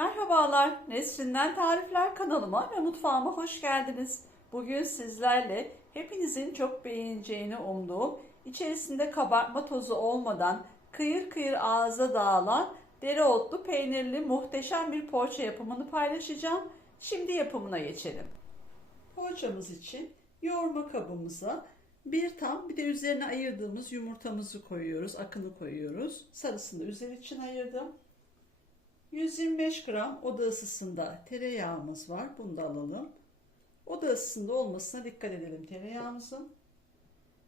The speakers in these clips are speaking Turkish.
Merhabalar, Nesrin'den Tarifler kanalıma ve mutfağıma hoş geldiniz. Bugün sizlerle hepinizin çok beğeneceğini umduğum, içerisinde kabartma tozu olmadan kıyır kıyır ağza dağılan dereotlu peynirli muhteşem bir poğaça yapımını paylaşacağım. Şimdi yapımına geçelim. Poğaçamız için yoğurma kabımıza bir tam bir de üzerine ayırdığımız yumurtamızı koyuyoruz, akını koyuyoruz. Sarısını da üzeri için ayırdım. 125 gram oda ısısında tereyağımız var. Bunu da alalım. Oda ısısında olmasına dikkat edelim tereyağımızın.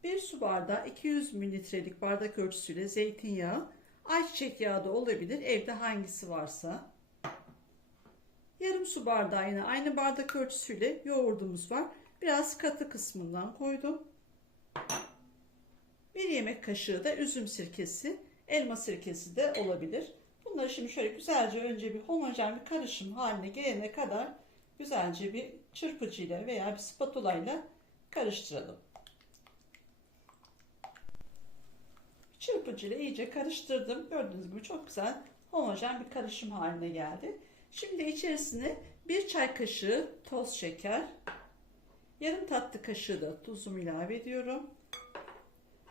1 su bardağı 200 mililitrelik bardak ölçüsüyle zeytinyağı, ayçiçek yağı da olabilir. Evde hangisi varsa. Yarım su bardağı yine aynı bardak ölçüsüyle yoğurdumuz var. Biraz katı kısmından koydum. Bir yemek kaşığı da üzüm sirkesi, elma sirkesi de olabilir. Bunları şimdi şöyle güzelce önce bir homojen bir karışım haline gelene kadar güzelce bir çırpıcıyla veya bir spatula ile karıştıralım. Çırpıcıyla iyice karıştırdım. Gördüğünüz gibi çok güzel homojen bir karışım haline geldi. Şimdi içerisine bir çay kaşığı toz şeker, yarım tatlı kaşığı da tuzumu ilave ediyorum.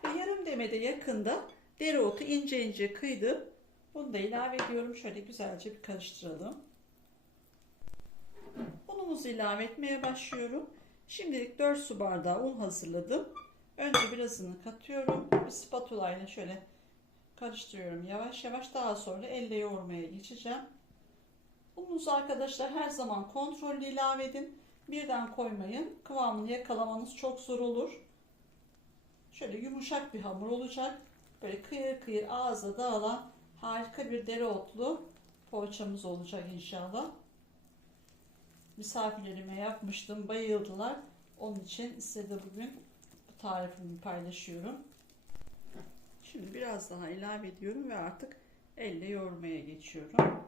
Ve yarım demede yakında dereotu ince ince kıydım. Bunu da ilave ediyorum. Şöyle güzelce bir karıştıralım. Unumuzu ilave etmeye başlıyorum. Şimdilik 4 su bardağı un hazırladım. Önce birazını katıyorum. Bir spatula ile şöyle karıştırıyorum yavaş yavaş. Daha sonra elle yoğurmaya geçeceğim. Ununuzu arkadaşlar her zaman kontrollü ilave edin. Birden koymayın. Kıvamını yakalamanız çok zor olur. Şöyle yumuşak bir hamur olacak. Böyle kıyır kıyır ağza dağılan harika bir dereotlu poğaçamız olacak inşallah. Misafirlerime yapmıştım. Bayıldılar. Onun için size de bugün bu tarifimi paylaşıyorum. Şimdi biraz daha ilave ediyorum ve artık elle yoğurmaya geçiyorum.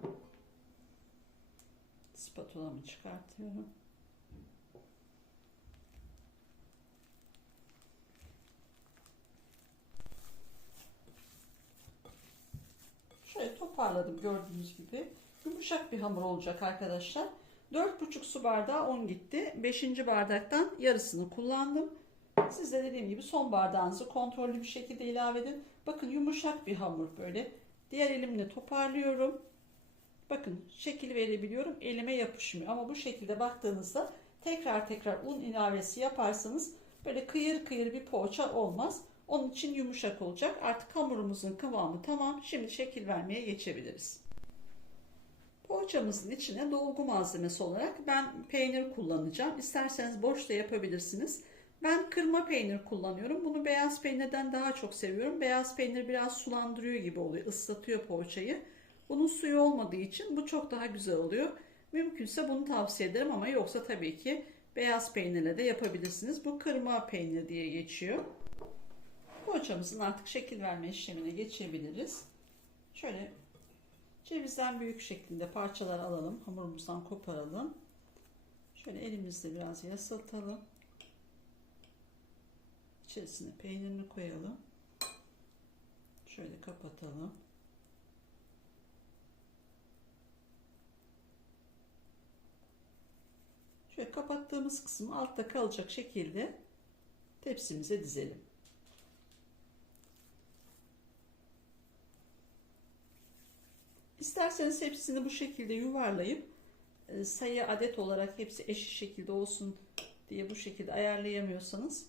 Spatulamı çıkartıyorum. Şöyle toparladım gördüğünüz gibi. Yumuşak bir hamur olacak arkadaşlar. 4,5 su bardağı un gitti. 5. bardaktan yarısını kullandım. Siz de dediğim gibi son bardağınızı kontrollü bir şekilde ilave edin. Bakın yumuşak bir hamur böyle. Diğer elimle toparlıyorum. Bakın şekil verebiliyorum. Elime yapışmıyor. Ama bu şekilde baktığınızda tekrar tekrar un ilavesi yaparsanız böyle kıyır kıyır bir poğaça olmaz. Onun için yumuşak olacak. Artık hamurumuzun kıvamı tamam. Şimdi şekil vermeye geçebiliriz. Poğaçamızın içine dolgu malzemesi olarak ben peynir kullanacağım. İsterseniz boş da yapabilirsiniz. Ben kırma peynir kullanıyorum. Bunu beyaz peynirden daha çok seviyorum. Beyaz peynir biraz sulandırıyor gibi oluyor. ıslatıyor poğaçayı. Bunun suyu olmadığı için bu çok daha güzel oluyor. Mümkünse bunu tavsiye ederim ama yoksa tabii ki beyaz peynirle de yapabilirsiniz. Bu kırma peynir diye geçiyor. Poğaçamızın artık şekil verme işlemine geçebiliriz. Şöyle cevizden büyük şeklinde parçalar alalım. Hamurumuzdan koparalım. Şöyle elimizle biraz yaslatalım. İçerisine peynirini koyalım. Şöyle kapatalım. Şöyle kapattığımız kısmı altta kalacak şekilde tepsimize dizelim. İsterseniz hepsini bu şekilde yuvarlayıp e, sayı adet olarak hepsi eşit şekilde olsun diye bu şekilde ayarlayamıyorsanız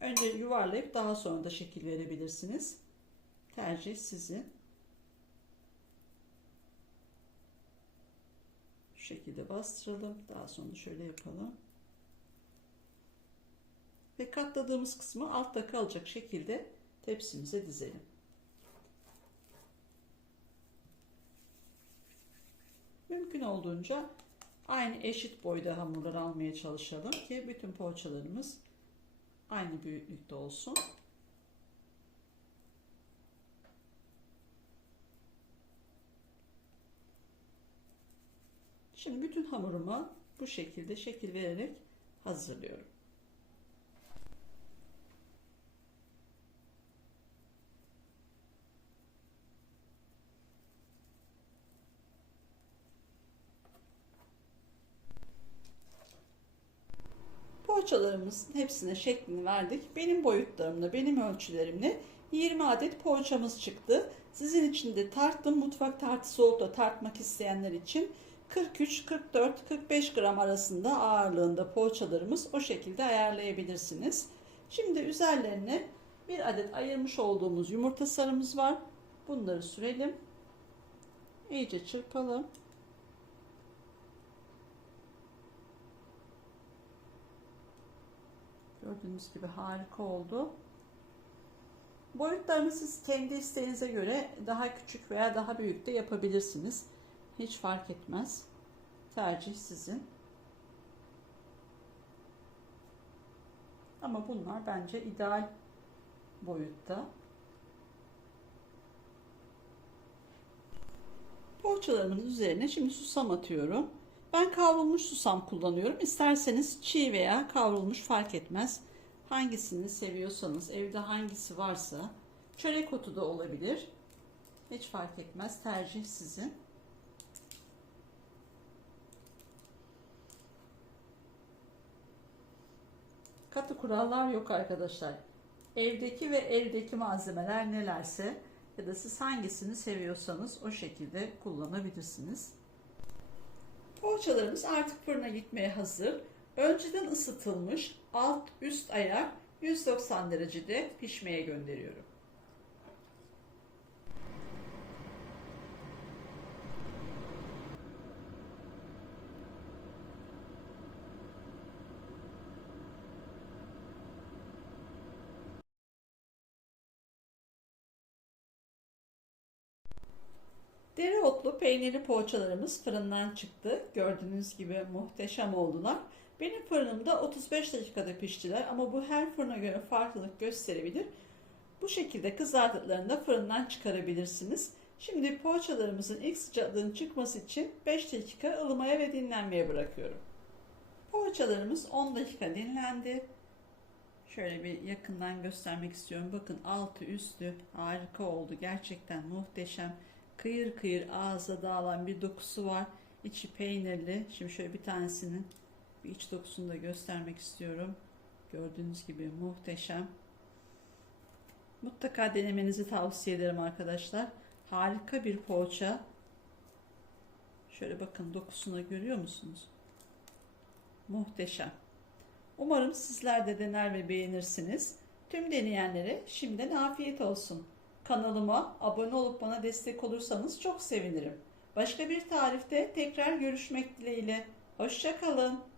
önce yuvarlayıp daha sonra da şekil verebilirsiniz. Tercih sizin. Şu şekilde bastıralım. Daha sonra şöyle yapalım. Ve katladığımız kısmı altta kalacak şekilde tepsimize dizelim. Mümkün olduğunca aynı eşit boyda hamurlar almaya çalışalım ki bütün poğaçalarımız aynı büyüklükte olsun. Şimdi bütün hamurumu bu şekilde şekil vererek hazırlıyorum. Poğaçalarımızın hepsine şeklini verdik. Benim boyutlarımla, benim ölçülerimle 20 adet poğaçamız çıktı. Sizin için de tarttım. Mutfak tartısı olup da tartmak isteyenler için 43, 44, 45 gram arasında ağırlığında poğaçalarımız o şekilde ayarlayabilirsiniz. Şimdi üzerlerine bir adet ayırmış olduğumuz yumurta sarımız var. Bunları sürelim. İyice çırpalım. Gördüğünüz gibi harika oldu. Boyutlarını siz kendi isteğinize göre daha küçük veya daha büyük de yapabilirsiniz. Hiç fark etmez. Tercih sizin. Ama bunlar bence ideal boyutta. Poğaçalarımın üzerine şimdi susam atıyorum. Ben kavrulmuş susam kullanıyorum. İsterseniz çiğ veya kavrulmuş fark etmez. Hangisini seviyorsanız, evde hangisi varsa çörek otu da olabilir. Hiç fark etmez. Tercih sizin. Katı kurallar yok arkadaşlar. Evdeki ve eldeki malzemeler nelerse ya da siz hangisini seviyorsanız o şekilde kullanabilirsiniz. Poğaçalarımız artık fırına gitmeye hazır. Önceden ısıtılmış alt üst ayar 190 derecede pişmeye gönderiyorum. Dereotlu peynirli poğaçalarımız fırından çıktı. Gördüğünüz gibi muhteşem oldular. Benim fırınımda 35 dakikada piştiler ama bu her fırına göre farklılık gösterebilir. Bu şekilde kızarttıklarında fırından çıkarabilirsiniz. Şimdi poğaçalarımızın ilk sıcaklığın çıkması için 5 dakika ılımaya ve dinlenmeye bırakıyorum. Poğaçalarımız 10 dakika dinlendi. Şöyle bir yakından göstermek istiyorum. Bakın altı üstü harika oldu. Gerçekten muhteşem. Kıyır kıyır ağza dağılan bir dokusu var. İçi peynirli. Şimdi şöyle bir tanesinin bir iç dokusunu da göstermek istiyorum. Gördüğünüz gibi muhteşem. Mutlaka denemenizi tavsiye ederim arkadaşlar. Harika bir poğaça. Şöyle bakın dokusuna görüyor musunuz? Muhteşem. Umarım sizler de dener ve beğenirsiniz. Tüm deneyenlere şimdiden afiyet olsun. Kanalıma abone olup bana destek olursanız çok sevinirim. Başka bir tarifte tekrar görüşmek dileğiyle. Hoşçakalın.